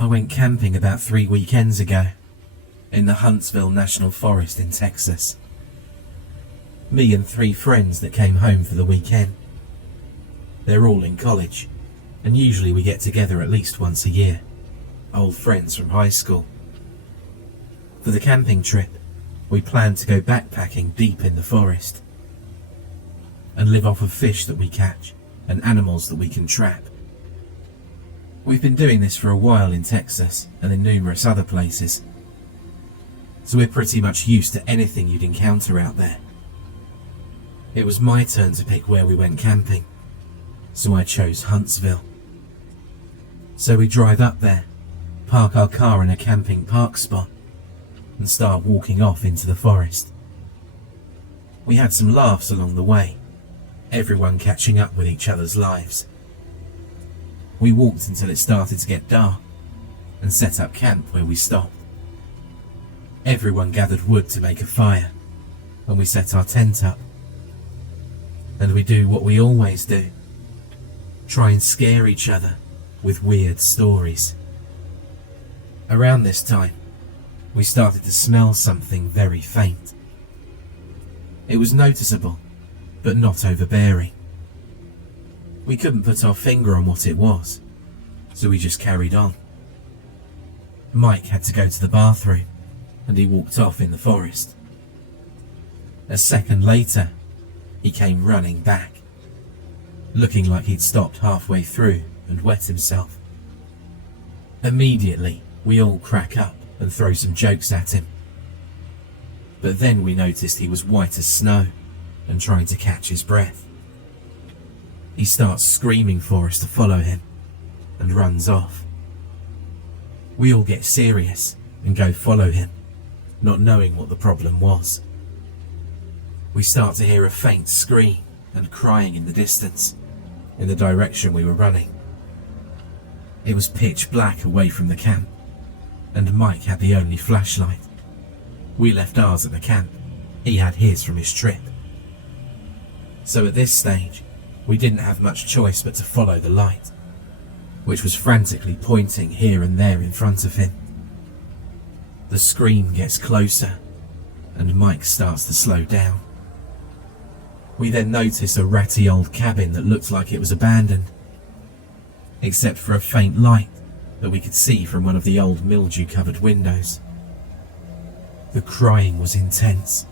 I went camping about 3 weekends ago in the Huntsville National Forest in Texas. Me and 3 friends that came home for the weekend. They're all in college, and usually we get together at least once a year. Old friends from high school. For the camping trip, we planned to go backpacking deep in the forest and live off of fish that we catch and animals that we can trap. We've been doing this for a while in Texas and in numerous other places, so we're pretty much used to anything you'd encounter out there. It was my turn to pick where we went camping, so I chose Huntsville. So we drive up there, park our car in a camping park spot, and start walking off into the forest. We had some laughs along the way, everyone catching up with each other's lives. We walked until it started to get dark and set up camp where we stopped. Everyone gathered wood to make a fire and we set our tent up. And we do what we always do, try and scare each other with weird stories. Around this time, we started to smell something very faint. It was noticeable, but not overbearing. We couldn't put our finger on what it was, so we just carried on. Mike had to go to the bathroom, and he walked off in the forest. A second later, he came running back, looking like he'd stopped halfway through and wet himself. Immediately, we all crack up and throw some jokes at him. But then we noticed he was white as snow and trying to catch his breath. He starts screaming for us to follow him and runs off. We all get serious and go follow him, not knowing what the problem was. We start to hear a faint scream and crying in the distance, in the direction we were running. It was pitch black away from the camp, and Mike had the only flashlight. We left ours at the camp. He had his from his trip. So at this stage, we didn't have much choice but to follow the light, which was frantically pointing here and there in front of him. The scream gets closer, and Mike starts to slow down. We then notice a ratty old cabin that looked like it was abandoned, except for a faint light that we could see from one of the old mildew-covered windows. The crying was intense.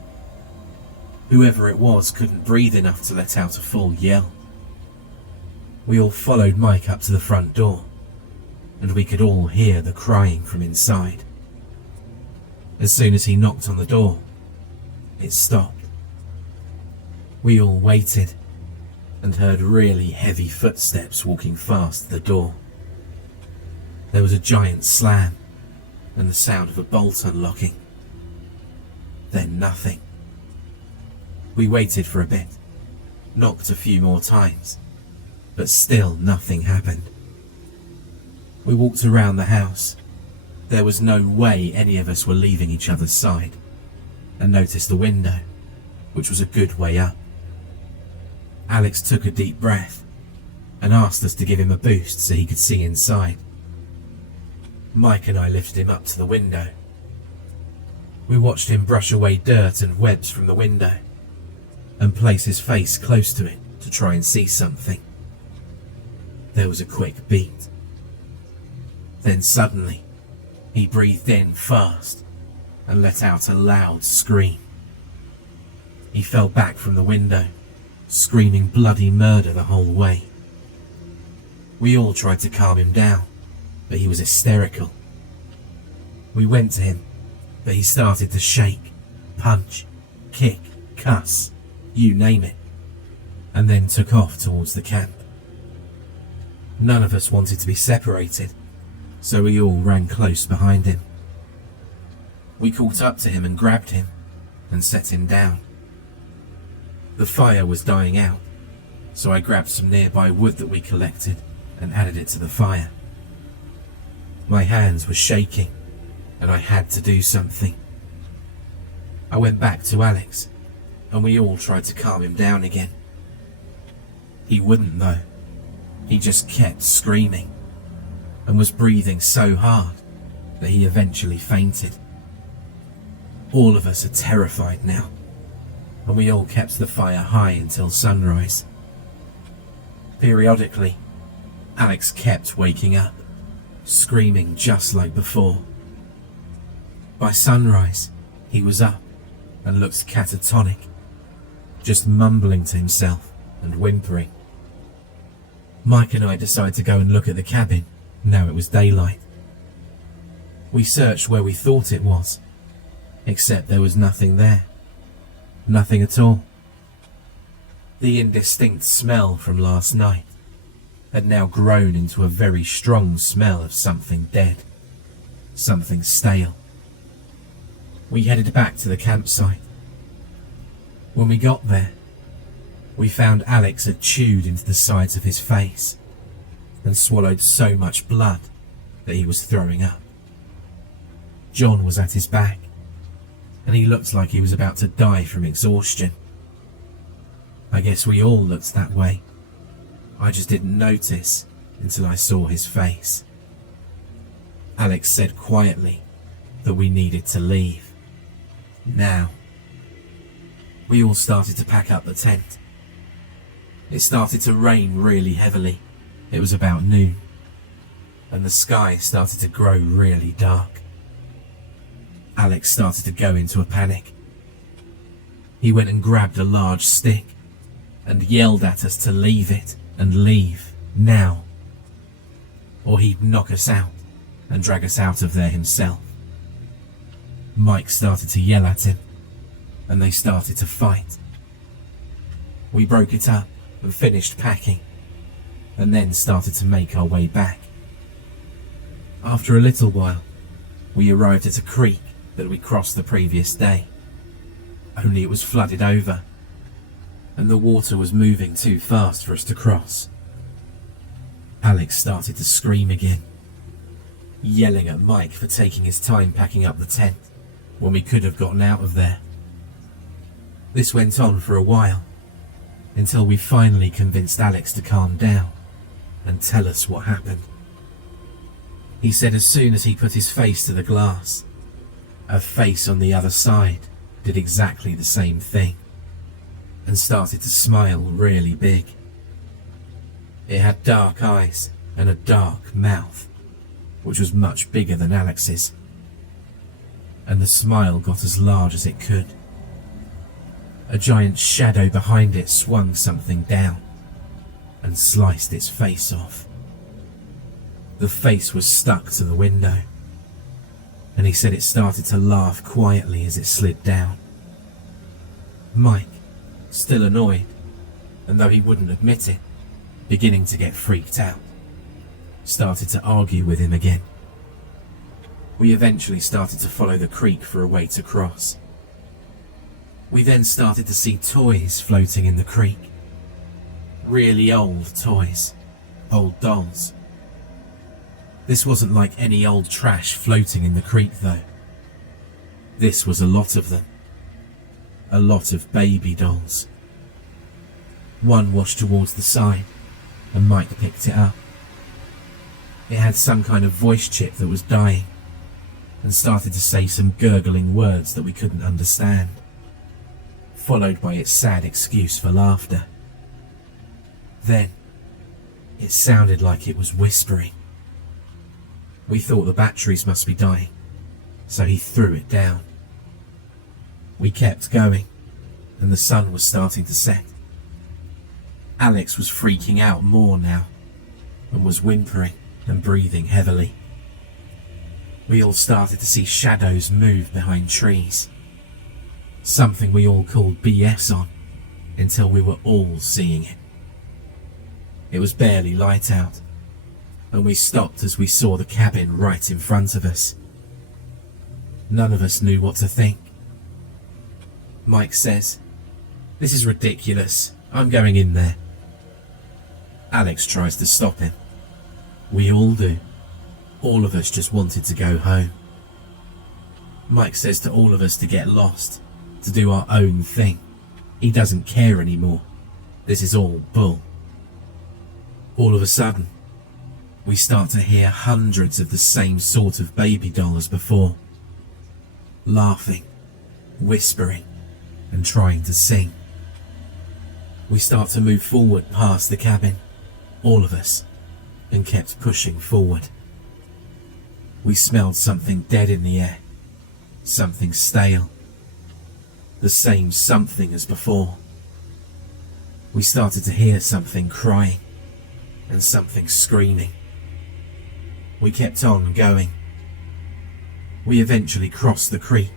Whoever it was couldn't breathe enough to let out a full yell. We all followed Mike up to the front door, and we could all hear the crying from inside. As soon as he knocked on the door, it stopped. We all waited and heard really heavy footsteps walking past the door. There was a giant slam and the sound of a bolt unlocking. Then nothing. We waited for a bit, knocked a few more times, but still nothing happened. We walked around the house. There was no way any of us were leaving each other's side, and noticed the window, which was a good way up. Alex took a deep breath and asked us to give him a boost so he could see inside. Mike and I lifted him up to the window. We watched him brush away dirt and webs from the window and place his face close to it to try and see something. There was a quick beat. Then suddenly, he breathed in fast and let out a loud scream. He fell back from the window, screaming bloody murder the whole way. We all tried to calm him down, but he was hysterical. We went to him, but he started to shake, punch, kick, cuss, you name it, and then took off towards the camp. None of us wanted to be separated, so we all ran close behind him. We caught up to him and grabbed him and set him down. The fire was dying out, so I grabbed some nearby wood that we collected and added it to the fire. My hands were shaking and I had to do something. I went back to Alex and we all tried to calm him down again. He wouldn't though. He just kept screaming. and was breathing so hard that he eventually fainted. All of us are terrified now, and we all kept the fire high until sunrise. Periodically, Alex kept waking up, screaming just like before. By sunrise, he was up and looked catatonic, just mumbling to himself and whimpering. Mike and I decided to go and look at the cabin, now it was daylight. We searched where we thought it was, except there was nothing there. Nothing at all. The indistinct smell from last night had now grown into a very strong smell of something dead, something stale. We headed back to the campsite. When we got there, we found Alex had chewed into the sides of his face and swallowed so much blood that he was throwing up. John was at his back, and he looked like he was about to die from exhaustion. I guess we all looked that way. I just didn't notice until I saw his face. Alex said quietly that we needed to leave. Now. We all started to pack up the tent. It started to rain really heavily. It was about noon, and the sky started to grow really dark. Alex started to go into a panic. He went and grabbed a large stick and yelled at us to leave it and leave now, or he'd knock us out and drag us out of there himself. Mike started to yell at him, and they started to fight. We broke it up and finished packing, and then started to make our way back. After a little while, we arrived at a creek that we crossed the previous day, only it was flooded over, and the water was moving too fast for us to cross. Alex started to scream again, yelling at Mike for taking his time packing up the tent when we could have gotten out of there. This went on for a while, until we finally convinced Alex to calm down and tell us what happened. He said as soon as he put his face to the glass, a face on the other side did exactly the same thing and started to smile really big. It had dark eyes and a dark mouth, which was much bigger than Alex's, and the smile got as large as it could. A giant shadow behind it swung something down and sliced its face off. The face was stuck to the window, and he said it started to laugh quietly as it slid down. Mike, still annoyed, and though he wouldn't admit it, beginning to get freaked out, started to argue with him again. We eventually started to follow the creek for a way to cross. We then started to see toys floating in the creek. Really old toys, old dolls. This wasn't like any old trash floating in the creek though. This was a lot of them. A lot of baby dolls. One washed towards the side, and Mike picked it up. It had some kind of voice chip that was dying, and started to say some gurgling words that we couldn't understand, followed by its sad excuse for laughter. Then, it sounded like it was whispering. We thought the batteries must be dying, so he threw it down. We kept going, and the sun was starting to set. Alex was freaking out more now, and was whimpering and breathing heavily. We all started to see shadows move behind trees, something we all called BS on, until we were all seeing it. It was barely light out, and we stopped as we saw the cabin right in front of us. None of us knew what to think. Mike says, "This is ridiculous, I'm going in there." Alex tries to stop him. We all do. All of us just wanted to go home. Mike says to all of us to get lost, to do our own thing. He doesn't care anymore. This is all bull. All of a sudden, we start to hear hundreds of the same sort of baby doll as before, laughing, whispering, and trying to sing. We start to move forward past the cabin, all of us, and kept pushing forward. We smelled something dead in the air, something stale, the same something as before. We started to hear something crying and something screaming. We kept on going. We eventually crossed the creek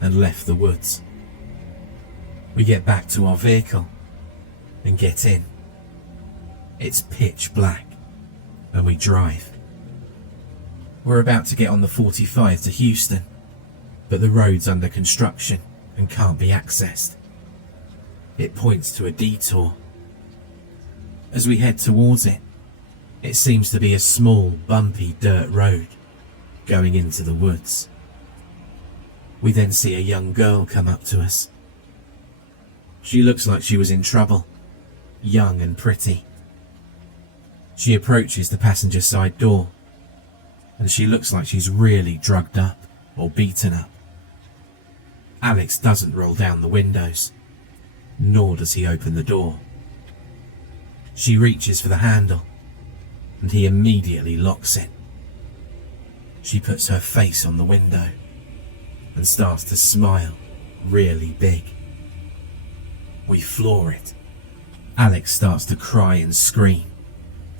and left the woods. We get back to our vehicle and get in. It's pitch black and we drive. We're about to get on the 45 to Houston, but the road's under construction and can't be accessed. It points to a detour. As we head towards it, it seems to be a small, bumpy dirt road going into the woods. We then see a young girl come up to us. She looks like she was in trouble, young and pretty. She approaches the passenger side door, and she looks like she's really drugged up or beaten up. Alex doesn't roll down the windows, nor does he open the door. She reaches for the handle, and he immediately locks it. She puts her face on the window and starts to smile really big. We floor it. Alex starts to cry and scream,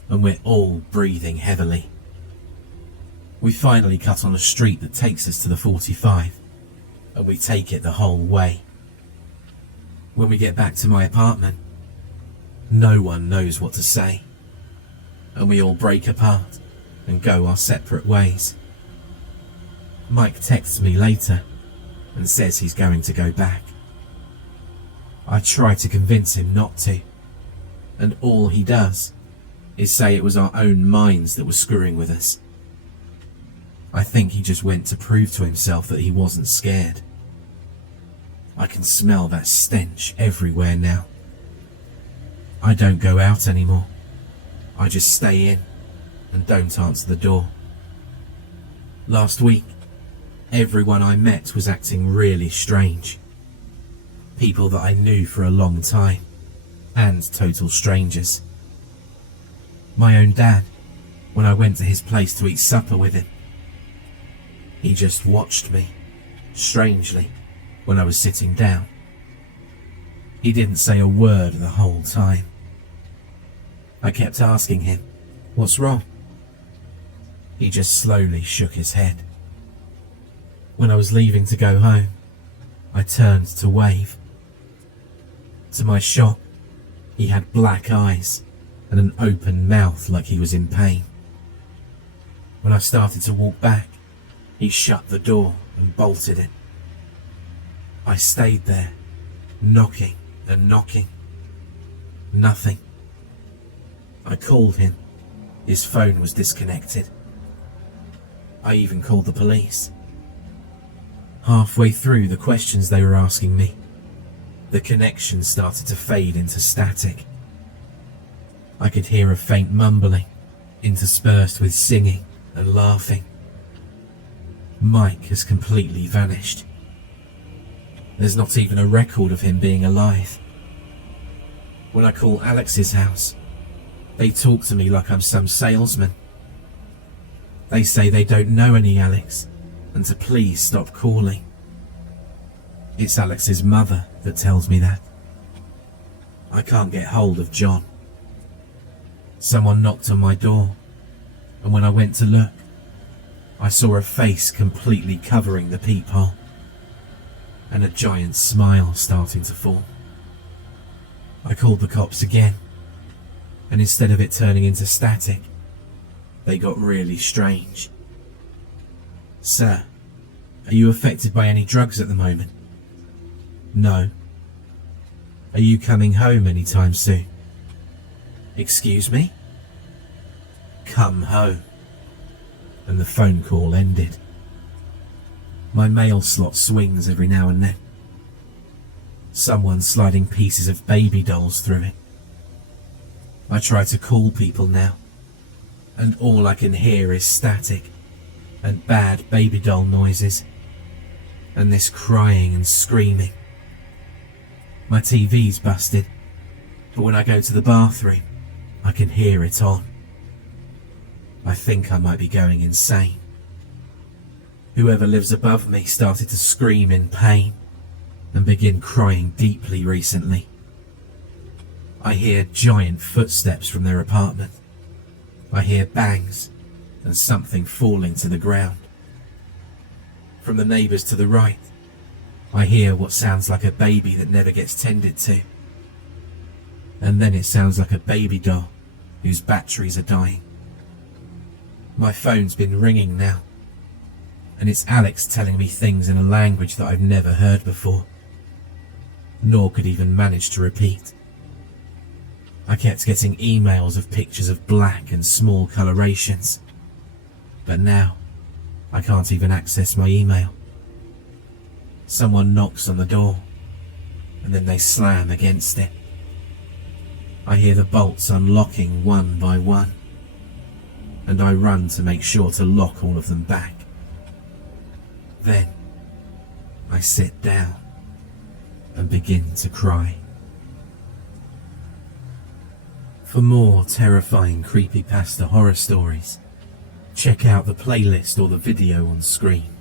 and we're all breathing heavily. We finally cut on a street that takes us to the 45, and we take it the whole way. When we get back to my apartment, no one knows what to say, and we all break apart and go our separate ways. Mike texts me later and says he's going to go back. I try to convince him not to, and all he does is say it was our own minds that were screwing with us. I think he just went to prove to himself that he wasn't scared. I can smell that stench everywhere now. I don't go out anymore. I just stay in and don't answer the door. Last week, everyone I met was acting really strange. People that I knew for a long time, and total strangers. My own dad, when I went to his place to eat supper with him, he just watched me, strangely, when I was sitting down. He didn't say a word the whole time. I kept asking him, "What's wrong?" He just slowly shook his head. When I was leaving to go home, I turned to wave. To my shock, he had black eyes and an open mouth like he was in pain. When I started to walk back, he shut the door and bolted it. I stayed there, knocking and knocking. Nothing. I called him. His phone was disconnected. I even called the police. Halfway through the questions they were asking me, the connection started to fade into static. I could hear a faint mumbling, interspersed with singing and laughing. Mike has completely vanished. There's not even a record of him being alive. When I call Alex's house, they talk to me like I'm some salesman. They say they don't know any Alex and to please stop calling. It's Alex's mother that tells me that. I can't get hold of John. Someone knocked on my door, and when I went to look, I saw a face completely covering the peephole, and a giant smile starting to form. I called the cops again, and instead of it turning into static, they got really strange. "Sir, are you affected by any drugs at the moment?" "No." "Are you coming home anytime soon?" "Excuse me?" "Come home." And the phone call ended. My mail slot swings every now and then. Someone's sliding pieces of baby dolls through it. I try to call people now, and all I can hear is static and bad baby doll noises and this crying and screaming. My TV's busted, but when I go to the bathroom, I can hear it on. I think I might be going insane. Whoever lives above me started to scream in pain and begin crying deeply recently. I hear giant footsteps from their apartment. I hear bangs and something falling to the ground. From the neighbours to the right, I hear what sounds like a baby that never gets tended to. And then it sounds like a baby doll whose batteries are dying. My phone's been ringing now, and it's Alex telling me things in a language that I've never heard before, nor could even manage to repeat. I kept getting emails of pictures of black and small colorations, but now I can't even access my email. Someone knocks on the door, and then they slam against it. I hear the bolts unlocking one by one, and I run to make sure to lock all of them back. Then I sit down and begin to cry. For more terrifying creepypasta horror stories, check out the playlist or the video on screen.